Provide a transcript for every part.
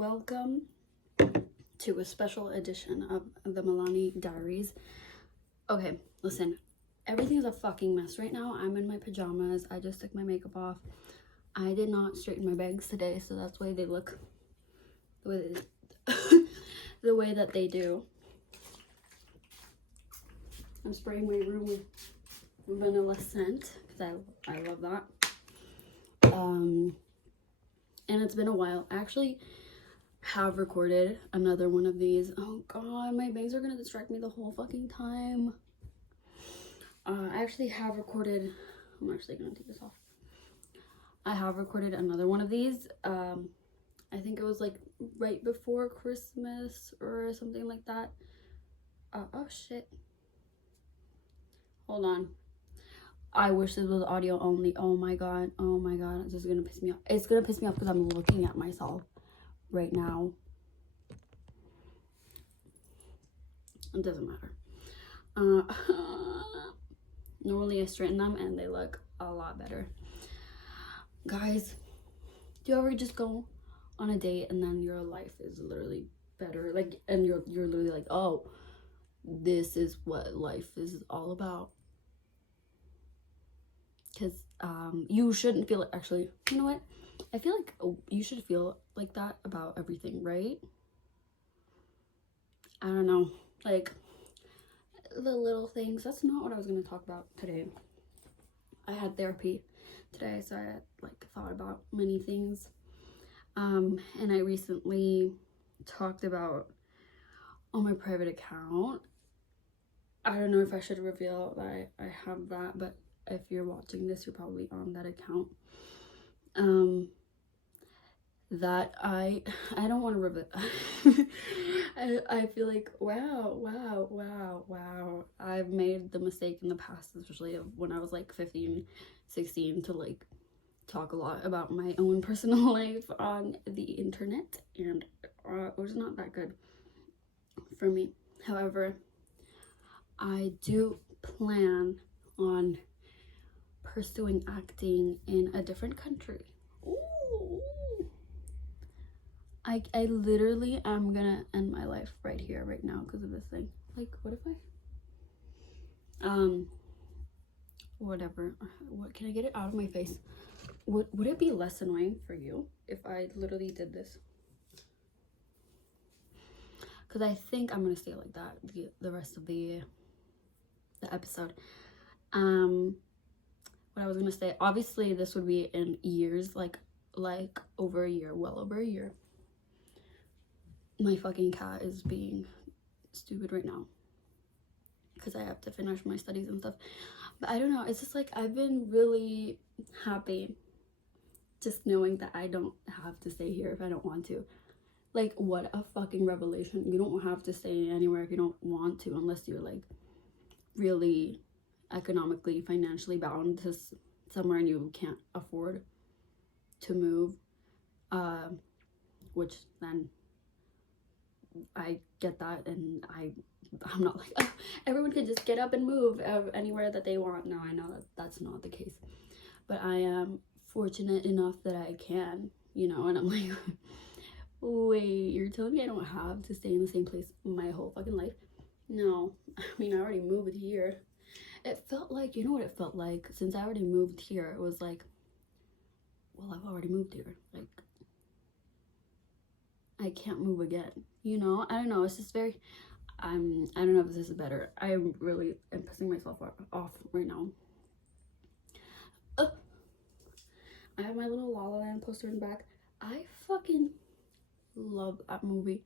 welcome to a special edition of the Milani Diaries. Okay, listen, everything's a fucking mess right now. I'm in my pajamas. I just took my makeup off. I did not straighten my bangs today, so that's why they look the way they, the way that they do. I'm spraying my room with vanilla scent because I love that. And it's been a while. I actually have recorded another one of these. Oh god, my bangs are gonna distract me the whole fucking time. I actually have recorded. I'm actually gonna take this off. I have recorded another one of these. I think it was like right before Christmas or something like that. Oh shit. Hold on. I wish this was audio only. Oh my god. Oh my god. This is gonna piss me off. It's gonna piss me off because I'm looking at myself right now. It doesn't matter. Normally I straighten them and they look a lot better. Guys, do you ever just go on a date and then your life is literally better? Like, and you're literally like, oh, this is what life is all about. Because you shouldn't feel it. Actually, you know what? I feel like you should feel like that about everything, right? I don't know. Like, the little things. That's not what I was going to talk about today. I had therapy today, so I like thought about many things. And I recently talked about on my private account. I don't know if I should reveal that I have that, but if you're watching this, you're probably on that account. That I don't want to reveal. I feel like wow, I've made the mistake in the past, especially when I was like 15, 16, to like talk a lot about my own personal life on the internet, and it was not that good for me. However, I do plan on pursuing acting in a different country. Ooh. I literally am gonna end my life right here, right now, because of this thing. Like, what if whatever. What, can I get it out of my face? Would it be less annoying for you if I literally did this? Because I think I'm gonna stay like that the rest of the episode. What I was gonna say, obviously this would be in years, like over a year, well over a year. My fucking cat is being stupid right now because I have to finish my studies and stuff. But I don't know, it's just like I've been really happy just knowing that I don't have to stay here if I don't want to. Like, what a fucking revelation. You don't have to stay anywhere if you don't want to, unless you're like really economically, financially bound to somewhere and you can't afford to move, which then I get that, and I'm not like, oh, everyone can just get up and move anywhere that they want. No, I know that that's not the case, but I am fortunate enough that I can, you know. And I'm like, wait, you're telling me I don't have to stay in the same place my whole fucking life? No, I mean, I already moved here. It felt like, you know what it felt like? Since I already moved here, it was like, well, I've already moved here. Like, I can't move again, you know? I don't know, it's just very, I don't know if this is better. I really am pissing myself off right now. I have my little La La Land poster in the back. I fucking love that movie.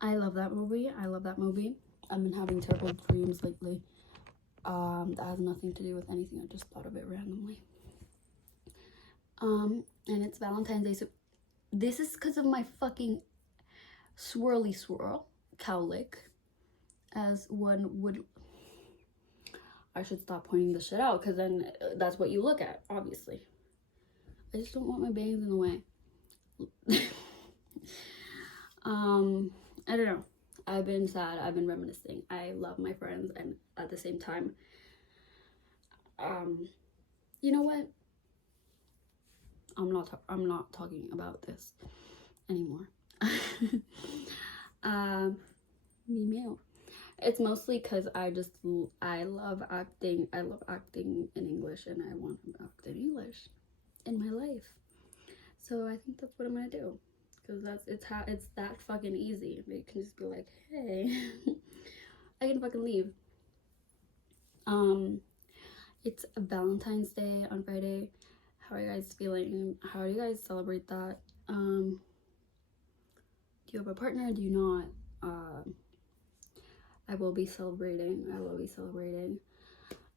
I love that movie. I've been having terrible dreams lately. That has nothing to do with anything. I just thought of it randomly. And it's Valentine's Day, so this is because of my fucking swirly swirl cowlick, as one would. I should stop pointing this shit out, because then that's what you look at, obviously. I just don't want my bangs in the way. I don't know. I've been sad. I've been reminiscing. I love my friends, and at the same time, you know what? I'm not talking about this. anymore. um, Mimeo. It's mostly because I love acting. I love acting in English, and I want to act in English in my life. So I think that's what I'm gonna do, because it's that fucking easy. You can just be like, hey, I can fucking leave. It's Valentine's Day on Friday. How are you guys feeling? How do you guys celebrate that? Do you have a partner? Do you not? I will be celebrating.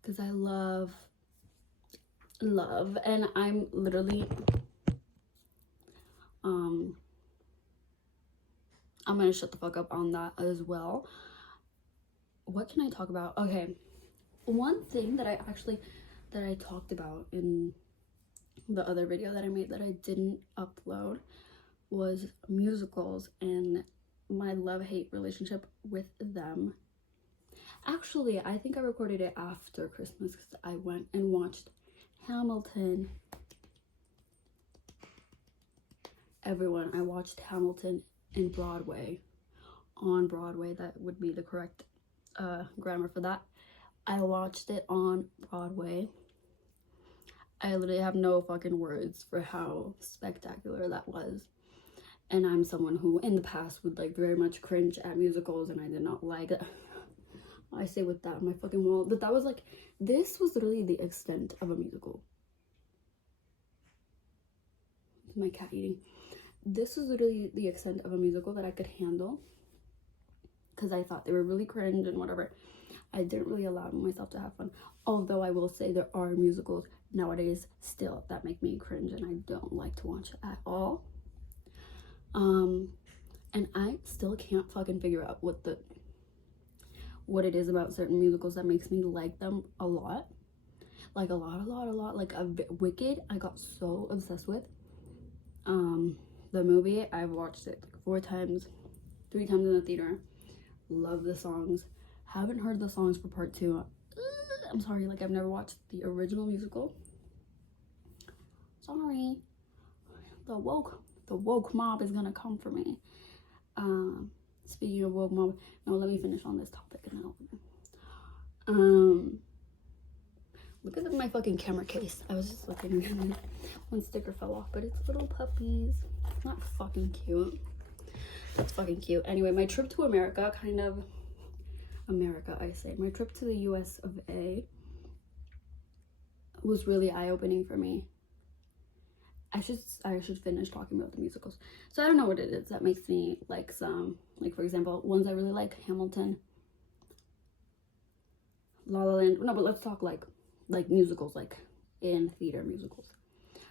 Because I love, and I'm literally, I'm gonna shut the fuck up on that as well. What can I talk about? Okay, one thing that I talked about in the other video that I made that I didn't upload was musicals and my love-hate relationship with them. Actually, I think I recorded it after Christmas because I went and watched Hamilton. Everyone, I watched Hamilton on Broadway. That would be the correct grammar for that. I watched it on Broadway. I literally have no fucking words for how spectacular that was. And I'm someone who in the past would like very much cringe at musicals, and I did not like it. I say with that on my fucking wall, but that was like, this was literally the extent of a musical. My cat eating. This was literally the extent of a musical that I could handle, because I thought they were really cringe and whatever. I didn't really allow myself to have fun. Although I will say there are musicals nowadays still that make me cringe, and I don't like to watch it at all. And I still can't fucking figure out what it is about certain musicals that makes me like them a lot. Like a lot. Like Wicked, I got so obsessed with. The movie, I've watched it like 4 times, 3 times in the theater. Love the songs. Haven't heard the songs for part 2. I'm sorry, like I've never watched the original musical. Sorry. The woke mob is gonna come for me. Speaking of woke mob, no, let me finish on this topic and then look at my fucking camera case. I was just looking and one sticker fell off, but it's little puppies. It's not fucking cute. That's fucking cute. Anyway, my trip to America, my trip to the US of A was really eye-opening for me. I should finish talking about the musicals. So I don't know what it is that makes me like some, like for example, ones I really like: Hamilton, La La Land. No, but let's talk like musicals, like in theater musicals.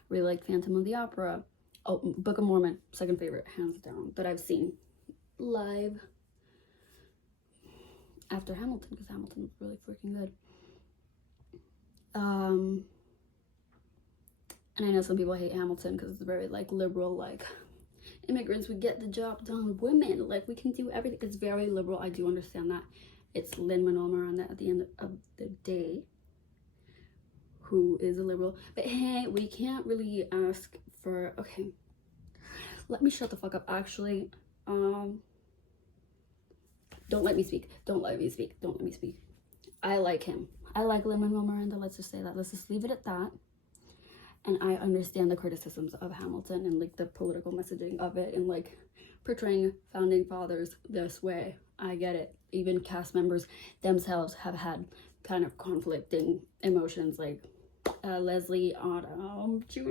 Really like Phantom of the Opera. Oh, Book of Mormon, second favorite, hands down, that I've seen live after Hamilton, because Hamilton was really freaking good. And I know some people hate Hamilton because it's very like liberal, like immigrants would get the job done, women, like we can do everything. It's very liberal. I do understand that. It's Lin-Manuel Miranda at the end of the day who is a liberal, but hey, we can't really ask for, okay, let me shut the fuck up. Actually, don't let me speak. I like him. I like Lin-Manuel Miranda. Let's just say that. Let's just leave it at that. And I understand the criticisms of Hamilton and like the political messaging of it and like portraying founding fathers this way. I get it. Even cast members themselves have had kind of conflicting emotions, like Leslie Odom, his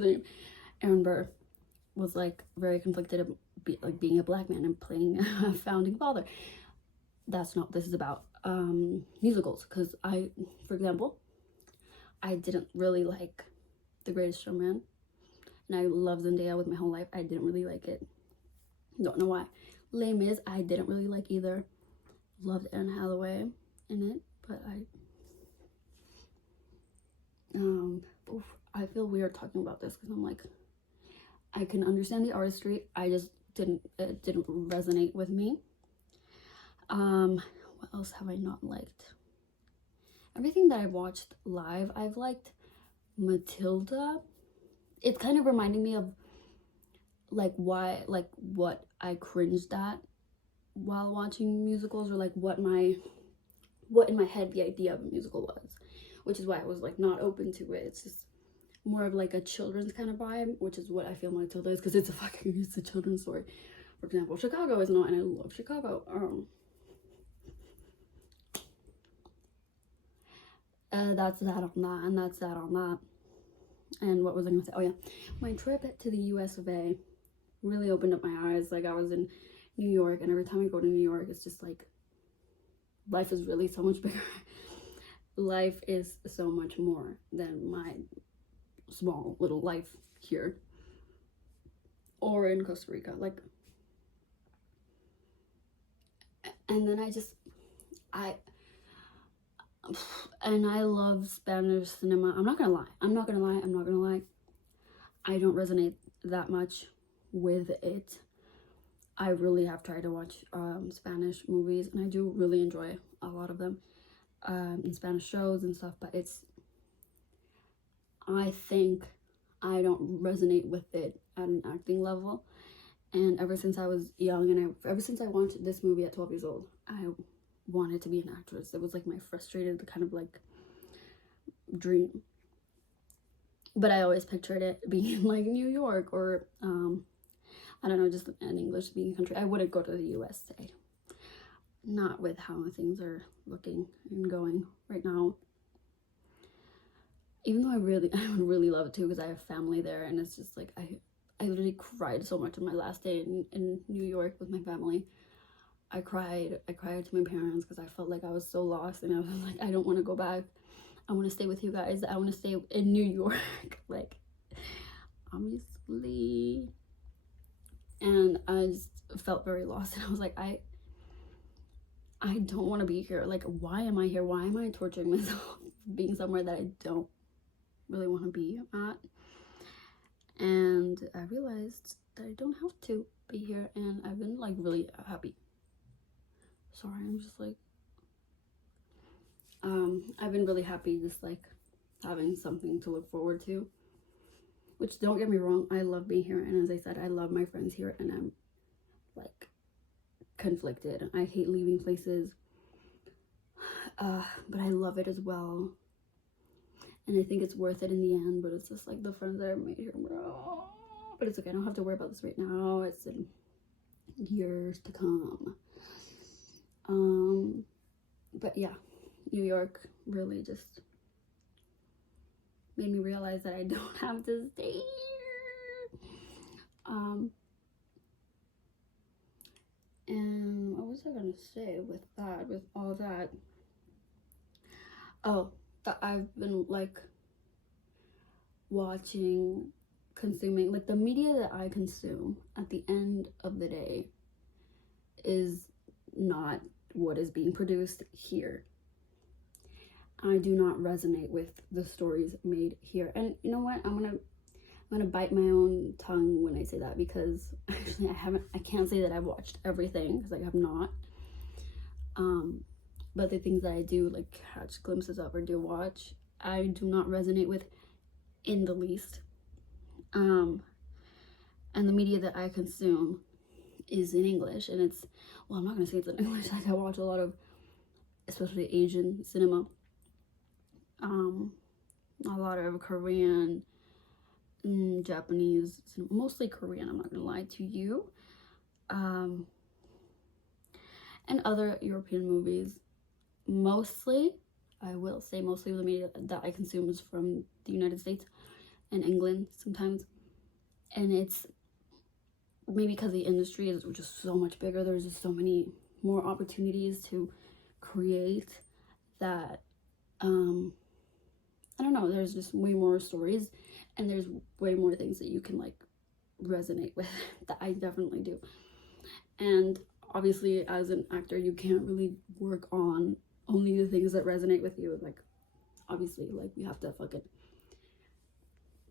name, Aaron Burr, was like very conflicted of being a black man and playing a founding father. That's not what this is about. Musicals, because for example, I didn't really like The Greatest Showman, and I love Zendaya with my whole life. I didn't really like it. Don't know why. Les Mis, I didn't really like either. Loved Anne Hathaway in it, but I feel weird talking about this because I'm like, I can understand the artistry. It didn't resonate with me. What else have I not liked? Everything that I've watched live, I've liked. Matilda, it's kind of reminding me of like why, like what I cringed at while watching musicals, or like what in my head the idea of a musical was, which is why I was like not open to it. It's just more of like a children's kind of vibe, which is what I feel Matilda is, because it's a children's story. For example, Chicago is not, and I love Chicago. That's that on that, and that's that on that. And what was I gonna say? Oh yeah, my trip to the US of A really opened up my eyes. Like, I was in New York, and every time I go to New York, it's just like life is really so much bigger. Life is so much more than my small little life here or in Costa Rica. Like, and then I love Spanish cinema. I'm not gonna lie. I don't resonate that much with it. I really have tried to watch Spanish movies, and I do really enjoy a lot of them, in Spanish shows and stuff, but I think I don't resonate with it at an acting level. And ever since I was young, and ever since I watched this movie at 12 years old, I wanted to be an actress. It was like my frustrated kind of like dream. But I always pictured it being like New York, or I don't know, just an English speaking country. I wouldn't go to the USA. Not with how things are looking and going right now. Even though I would really love it too, because I have family there, and it's just like I literally cried so much on my last day in New York with my family. I cried to my parents because I felt like I was so lost, and I was like, I don't want to go back. I want to stay with you guys. I want to stay in New York. Like, obviously. And I just felt very lost, and I was like, I don't want to be here. Like, why am I here? Why am I torturing myself being somewhere that I don't really want to be at? And I realized that I don't have to be here, and I've been like really happy. Sorry, I'm just like I've been really happy, just like having something to look forward to. Which, don't get me wrong, I love being here, and as I said, I love my friends here, and I'm like conflicted. I hate leaving places, but I love it as well, and I think it's worth it in the end. But it's just like the friends that I made here, bro. But it's okay, I don't have to worry about this right now. It's in years to come. But yeah, New York really just made me realize that I don't have to stay here. And what was I gonna say with all that? Oh, that I've been like watching, consuming, like the media that I consume at the end of the day is not what is being produced here. I do not resonate with the stories made here. And you know what? I'm gonna bite my own tongue when I say that, because actually I can't say that I've watched everything, because I have not. But the things that I do like catch glimpses of or do watch, I do not resonate with in the least. And the media that I consume is in English, and it's, well, I'm not gonna say it's in English. Like, I watch a lot of, especially Asian cinema, a lot of Korean, Japanese, mostly Korean, I'm not gonna lie to you, and other European movies. Mostly, I will say mostly the media that I consume is from the United States and England sometimes, and it's maybe because the industry is just so much bigger. There's just so many more opportunities to create that, I don't know, there's just way more stories, and there's way more things that you can like resonate with that I definitely do. And obviously, as an actor, you can't really work on only the things that resonate with you. Like, obviously, like, you have to fucking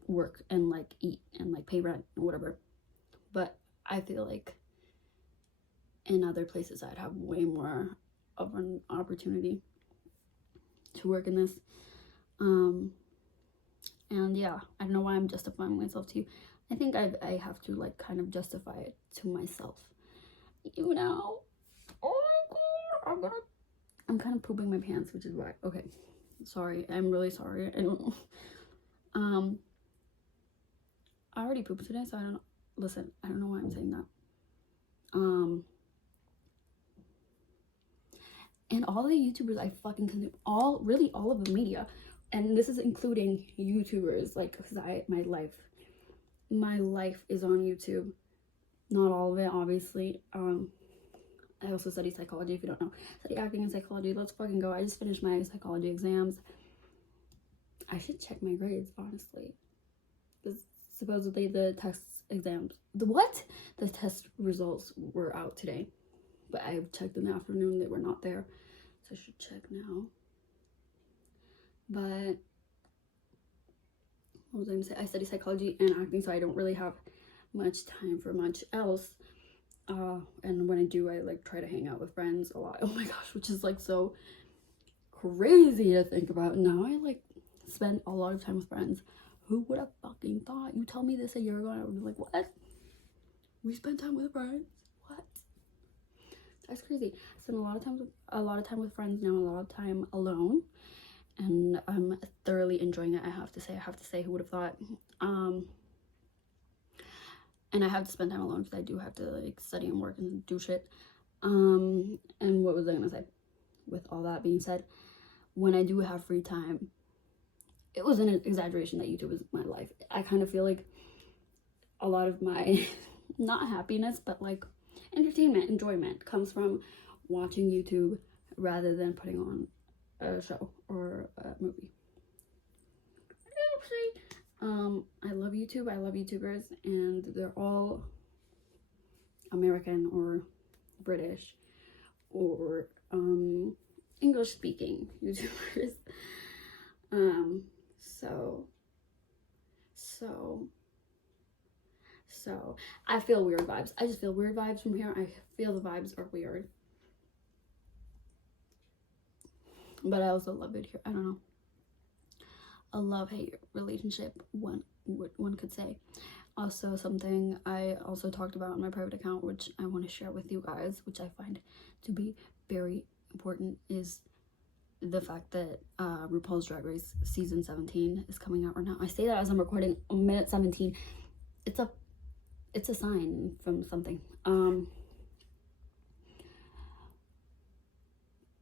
work and like eat and like pay rent and whatever. But I feel like in other places I'd have way more of an opportunity to work in this. And yeah, I don't know why I'm justifying myself to you. I think I have to like kind of justify it to myself, you know. Oh my god, I'm kind of pooping my pants, which is why. Okay, sorry, I'm really sorry. I don't know. I already pooped today, so I don't know. Listen, I don't know why I'm saying that. And all the YouTubers I fucking consume, really all of the media, and this is including YouTubers, like, because my life is on YouTube. Not all of it, obviously. I also study psychology, if you don't know. Study acting and psychology. Let's fucking go. I just finished my psychology exams. I should check my grades, honestly. Because supposedly the test results were out today. But I checked in the afternoon, they were not there. So I should check now. But what was I gonna say? I study psychology and acting, so I don't really have much time for much else. And when I do, I like try to hang out with friends a lot. Oh my gosh, which is like so crazy to think about. Now I like spend a lot of time with friends. Who would have fucking thought? You tell me this a year ago and I would be like, what? We spend time with friends? What? That's crazy. I spend a lot of time with friends now, a lot of time alone, and I'm thoroughly enjoying it. I have to say, who would have thought? And I have to spend time alone because I do have to like study and work and do shit. And what was I gonna say? With all that being said, when I do have free time, it was an exaggeration that YouTube is my life. I kind of feel like a lot of my not happiness, but like entertainment, enjoyment comes from watching YouTube rather than putting on a show or a movie. I love YouTube. I love YouTubers, and they're all American or British or English speaking YouTubers. So I feel weird vibes. I just feel weird vibes from here. I feel the vibes are weird. But I also love it here. I don't know. A love-hate relationship, one could say. Also, something I also talked about on my private account, which I want to share with you guys, which I find to be very important, is the fact that RuPaul's Drag Race season 17 is coming out right now. I say that as I'm recording minute 17. It's a sign from something.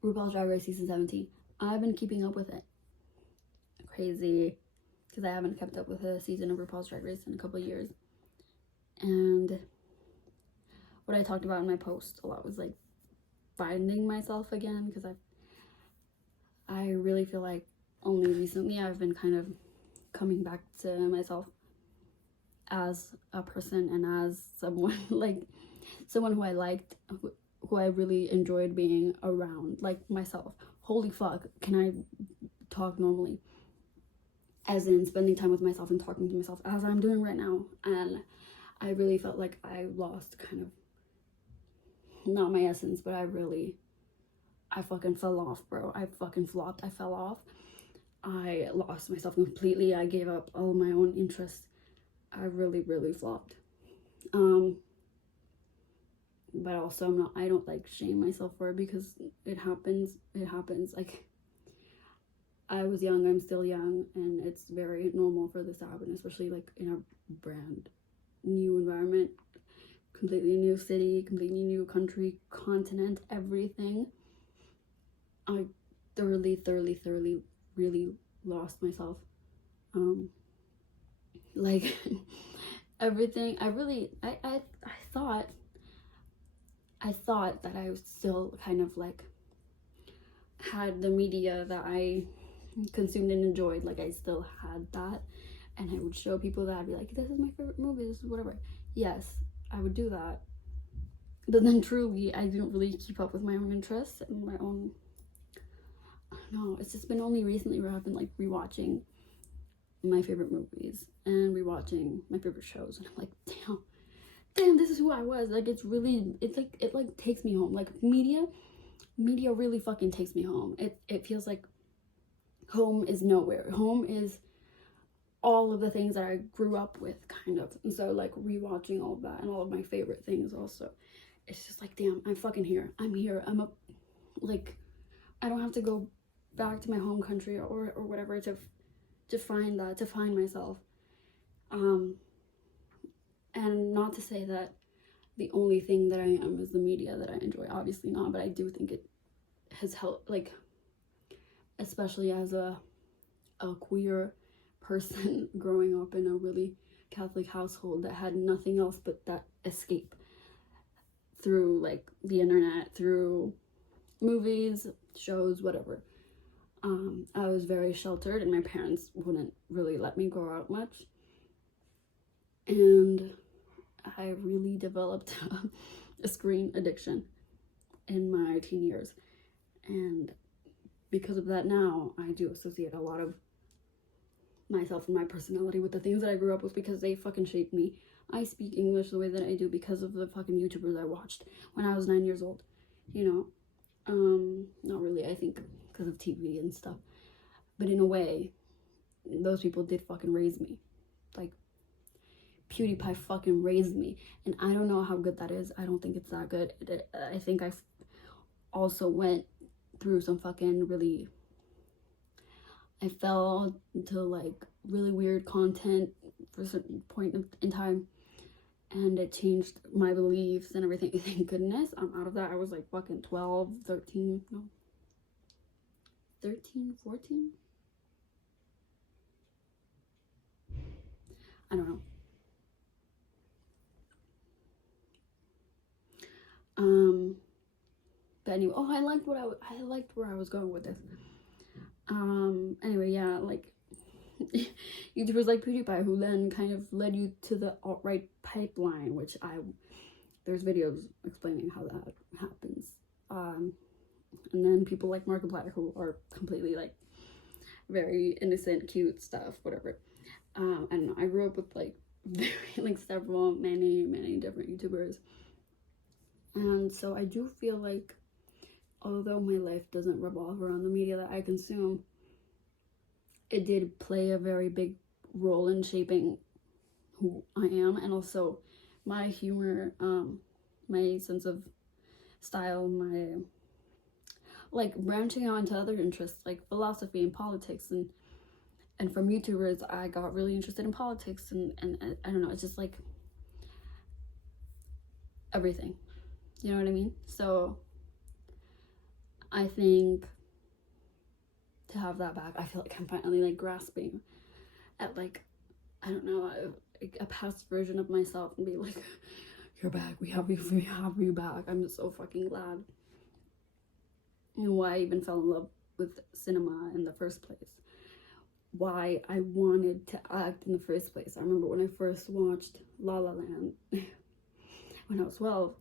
RuPaul's Drag Race season 17. I've been keeping up with it. Crazy, because I haven't kept up with a season of RuPaul's Drag Race in a couple of years. And what I talked about in my post a lot was like finding myself again, because I really feel like only recently I've been kind of coming back to myself as a person and as someone who I liked, who I really enjoyed being around, like myself. Holy fuck, can I talk normally? As in spending time with myself and talking to myself as I'm doing right now. And I really felt like I lost kind of, not my essence, but I fucking fell off, bro. I fucking flopped. I fell off. I lost myself completely. I gave up all my own interests. I really flopped. But also I don't like shame myself for it, because it happens. Like, I was young, I'm still young, and it's very normal for this to happen, especially like in a brand new environment, completely new city, completely new country, continent, everything. I thoroughly really lost myself. Like everything. I thought that I was still kind of like had the media that I consumed and enjoyed. Like, I still had that, and I would show people that. I'd be like, this is my favorite movie, this is whatever. Yes, I would do that, but then truly I didn't really keep up with my own interests and my own, I don't know. It's just been only recently where I've been like rewatching my favorite movies and rewatching my favorite shows, and I'm like, damn, this is who I was. Like, it takes me home. Like, media really fucking takes me home. It feels like home is nowhere. Home is all of the things that I grew up with, kind of. And so like rewatching all of that and all of my favorite things also, it's just like, damn, I'm fucking here. I'm here. I'm a, like, I don't have to go back to my home country or whatever to find that, to find myself. And not to say that the only thing that I am is the media that I enjoy, obviously not, but I do think it has helped, like, especially as a queer person growing up in a really Catholic household that had nothing else but that escape through like the internet, through movies, shows, whatever. I was very sheltered and my parents wouldn't really let me go out much. And I really developed a screen addiction in my teen years. And because of that now, I do associate a lot of myself and my personality with the things that I grew up with because they fucking shaped me. I speak English the way that I do because of the fucking YouTubers I watched when I was 9 years old, you know? Not really, I think because of TV and stuff, but in a way, those people did fucking raise me. Like, PewDiePie fucking raised me, and I don't know how good that is. I don't think it's that good. I think I also went through some fucking really, I fell into like really weird content for a certain point in time, and it changed my beliefs and everything. Thank goodness I'm out of that. I was like fucking 12, 13, no, 13, 14, I don't know. But anyway, oh, I liked where I was going with this. Anyway, yeah, like YouTubers like PewDiePie, who then kind of led you to the alt-right pipeline, which there's videos explaining how that happens. And then people like Markiplier, who are completely like very innocent, cute stuff, whatever. I don't know. I grew up with like many different YouTubers, and so I do feel like, although my life doesn't revolve around the media that I consume, it did play a very big role in shaping who I am, and also my humor, my sense of style, my like branching out into other interests like philosophy and politics, and from YouTubers I got really interested in politics, and I don't know, it's just like everything, you know what I mean? So I think to have that back, I feel like I'm finally like grasping at like, I don't know, a past version of myself and be like, you're back, we have you back. I'm just so fucking glad. You know, why I even fell in love with cinema in the first place, why I wanted to act in the first place. I remember when I first watched La La Land when I was 12,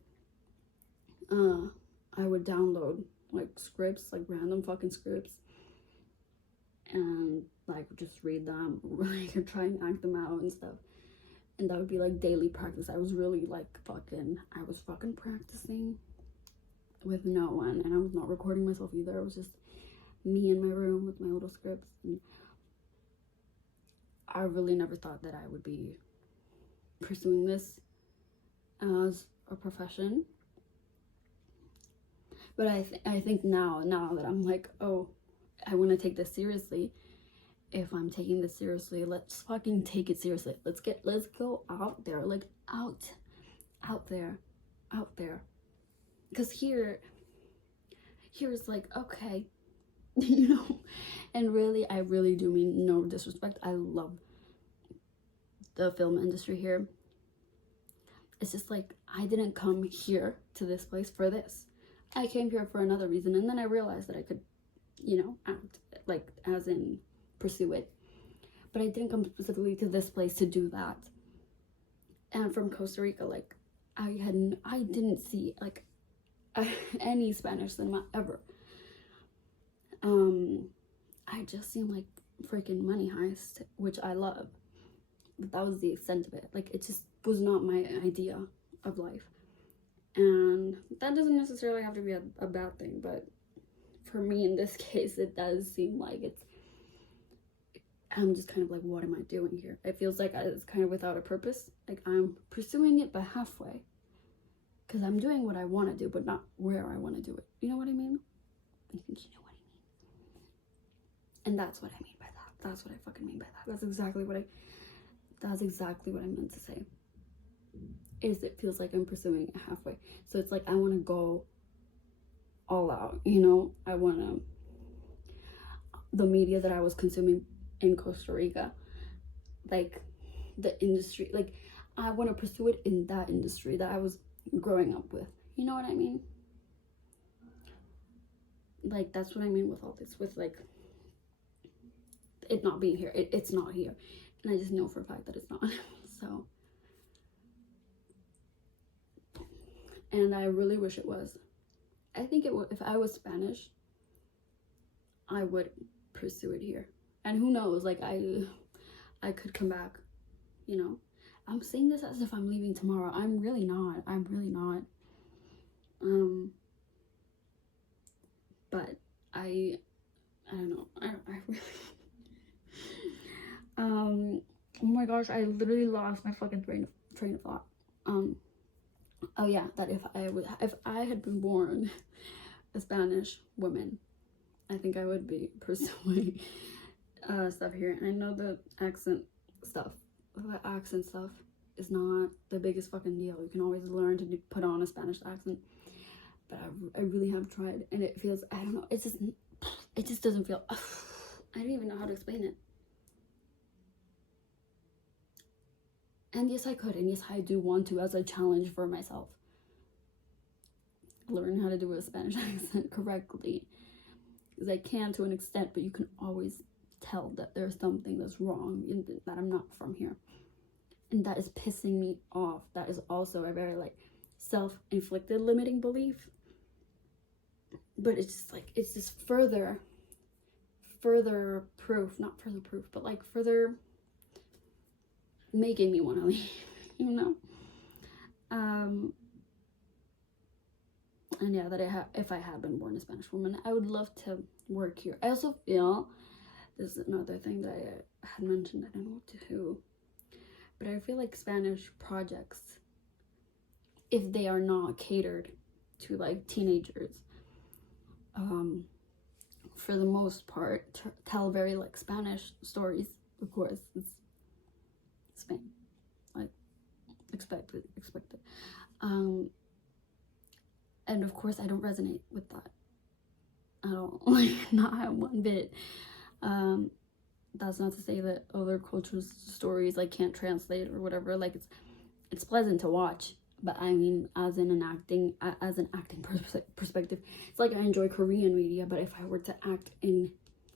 I would download like scripts, like random fucking scripts, and like just read them, like try and act them out and stuff. And that would be like daily practice. I was really like I was fucking practicing with no one, and I was not recording myself either. It was just me in my room with my little scripts. And I really never thought that I would be pursuing this as a profession. But I think now that I'm like, oh, I want to take this seriously. If I'm taking this seriously, let's fucking take it seriously. Let's go out there, like out there. Because here's like, okay, you know, and really, I really do mean no disrespect. I love the film industry here. It's just like, I didn't come here to this place for this. I came here for another reason, and then I realized that I could, you know, act, like, as in pursue it. But I didn't come specifically to this place to do that. And from Costa Rica, like, I didn't see like any Spanish cinema ever. I just seen like freaking Money Heist, which I love, but that was the extent of it. Like, it just was not my idea of life, and that doesn't necessarily have to be a bad thing, but for me in this case, it does seem like I'm just kind of like, what am I doing here? It feels like it's kind of without a purpose. Like I'm pursuing it, but halfway. Because I'm doing what I want to do, but not where I want to do it. You know what I mean? I think you know what I mean. And that's what I mean by that. That's what I fucking mean by that. That's exactly what I meant to say. Is it feels like I'm pursuing it halfway. So it's like I want to go all out, you know? I want to... The media that I was consuming in Costa Rica, like the industry, like I want to pursue it in that industry that I was growing up with. You know what I mean? Like that's what I mean with all this, with like it not being here. It's not here, and I just know for a fact that it's not. So, and I really wish it was. I think it would. If I was Spanish, I would pursue it here. And who knows, like I could come back, you know. I'm saying this as if I'm leaving tomorrow. I'm really not. But I don't know. I really oh my gosh, I literally lost my fucking train of thought. Oh yeah, that if I had been born a Spanish woman, I think I would be pursuing stuff here. And I know the accent stuff is not the biggest fucking deal. You can always learn to put on a Spanish accent. But I really have tried, and it feels, I don't know, it just doesn't feel, I don't even know how to explain it. And yes, I could, and yes, I do want to, as a challenge for myself, learn how to do a Spanish accent correctly. Because I can to an extent, but you can always tell that there's something that's wrong, that I'm not from here. And that is pissing me off. That is also a very, like, self-inflicted limiting belief. But it's just like, it's just further proof, not further proof, but like further making me want to leave, you know? And yeah, that if I had been born a Spanish woman, I would love to work here. I also feel, this is another thing that I had mentioned, I don't know what to do, but I feel like Spanish projects, if they are not catered to like teenagers, for the most part, tell very like Spanish stories. Of course, it's Spain, like expected. And of course, I don't resonate with that at all, like not one bit. That's not to say that other cultures' stories like can't translate or whatever. Like it's pleasant to watch. But I mean, as an acting perspective, it's like I enjoy Korean media, but if I were to act in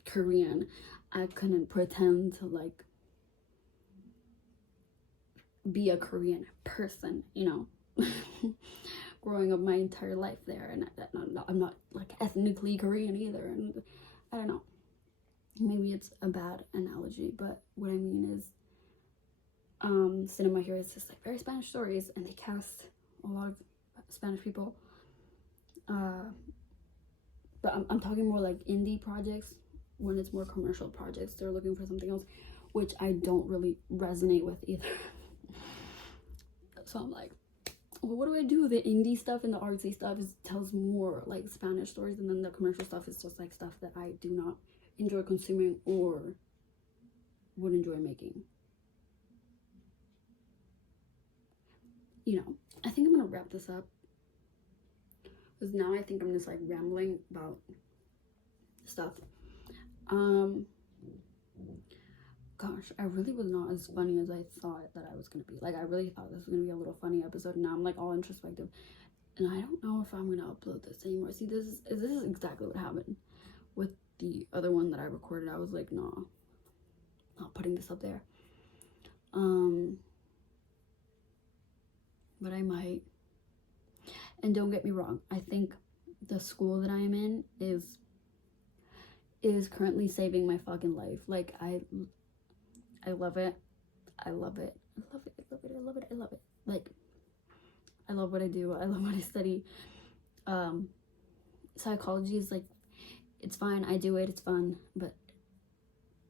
Korean, I couldn't pretend to like be a Korean person, you know. Growing up my entire life there, and I'm not like ethnically Korean either, and I don't know. Maybe it's a bad analogy, but what I mean is, cinema here is just like very Spanish stories, and they cast a lot of Spanish people, but I'm talking more like indie projects. When it's more commercial projects, they're looking for something else, which I don't really resonate with either. So I'm like, well, what do I do? The indie stuff and the artsy stuff tells more like Spanish stories, and then the commercial stuff is just like stuff that I do not enjoy consuming or would enjoy making. You know, I think I'm gonna wrap this up, because now I think I'm just like rambling about stuff. Gosh, I really was not as funny as I thought that I was gonna be. Like, I really thought this was gonna be a little funny episode, and now I'm like all introspective, and I don't know if I'm gonna upload this anymore. See, this is exactly what happened with the other one that I recorded. I was like, nah, not putting this up there. But I might. And don't get me wrong, I think the school that I am in is currently saving my fucking life. Like, I love it. I love it. Like, I love what I do. I love what I study. Psychology is like, it's fine. I do it. It's fun. But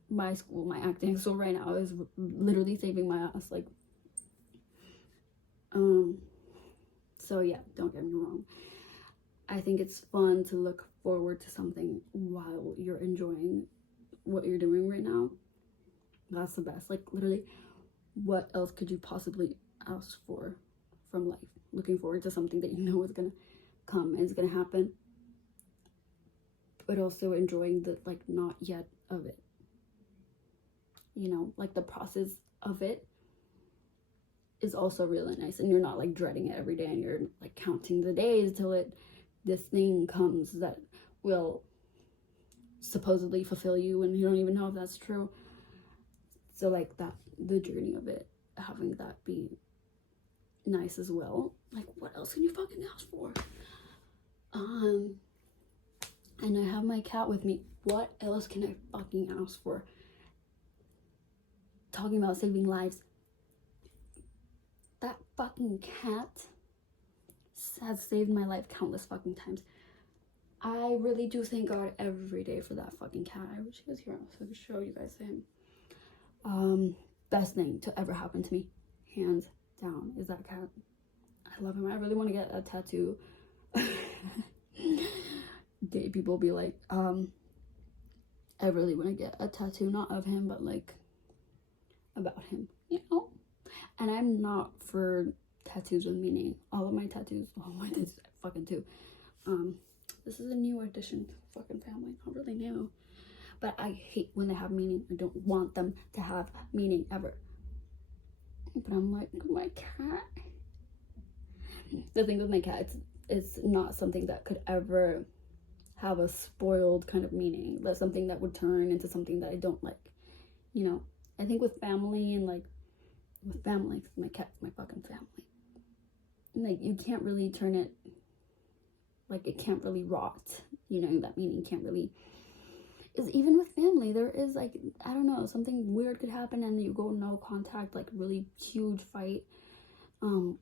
my school, my acting school right now is literally saving my ass. Like, so yeah, don't get me wrong. I think it's fun to look forward to something while you're enjoying what you're doing right now. That's the best. Like, literally, what else could you possibly ask for from life? Looking forward to something that you know is gonna come, is gonna happen, but also enjoying the, like, not yet of it. You know, like, the process of it is also really nice, and you're not like dreading it every day, and you're like counting the days till this thing comes that will supposedly fulfill you, and you don't even know if that's true. So like that, the journey of it, having that be nice as well. Like, what else can you fucking ask for? And I have my cat with me. What else can I fucking ask for? Talking about saving lives, that fucking cat has saved my life countless fucking times. I really do thank God every day for that fucking cat. I wish he was here so I could show you guys him. Best thing to ever happen to me, hands down, is that cat. I love him. I really want to get a tattoo. Gay people be like, I really want to get a tattoo, not of him, but like about him, you know? And I'm not for tattoos with meaning. All my tattoos, I fucking do. This is a new addition to the fucking family. Not really new, but I hate when they have meaning. I don't want them to have meaning ever. But I'm like, my cat. The thing with my cat, it's not something that could ever have a spoiled kind of meaning. That's something that would turn into something that I don't like. You know, I think with family and like with family, my cat's my fucking family. Like, you can't really turn it, like, it can't really rot, you know, that meaning can't really, is even with family, there is like, I don't know, something weird could happen and you go no contact, like really huge fight, and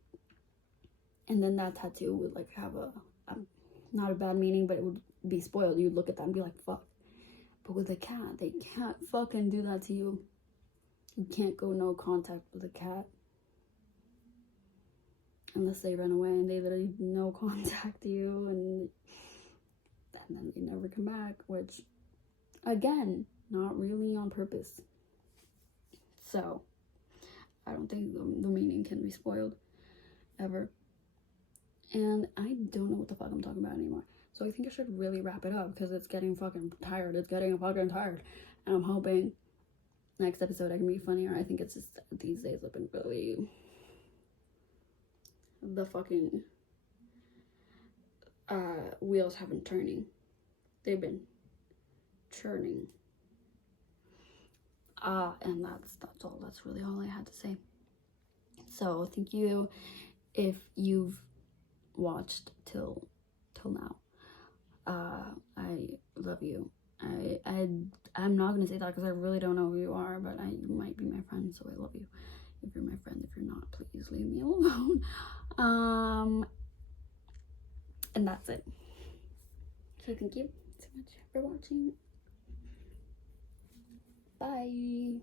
then that tattoo would like have a not a bad meaning, but it would be spoiled. You'd look at that and be like, fuck. But with a cat, they can't fucking do that to you. You can't go no contact with a cat unless they run away and they literally no contact you, and then they never come back, which again, not really on purpose. So I don't think the meaning can be spoiled ever. And I don't know what the fuck I'm talking about anymore. So I think I should really wrap it up because it's getting fucking tired. It's getting fucking tired. And I'm hoping next episode I can be funnier. I think it's just these days I've been really, the fucking wheels have been turning. They've been churning. And that's all. That's really all I had to say. So thank you if you've watched till now. I love you. I'm not gonna say that because I really don't know who you are, but you might be my friend, so I love you. If you're my friend, if you're not, please leave me alone. And that's it. So thank you so much for watching. Bye.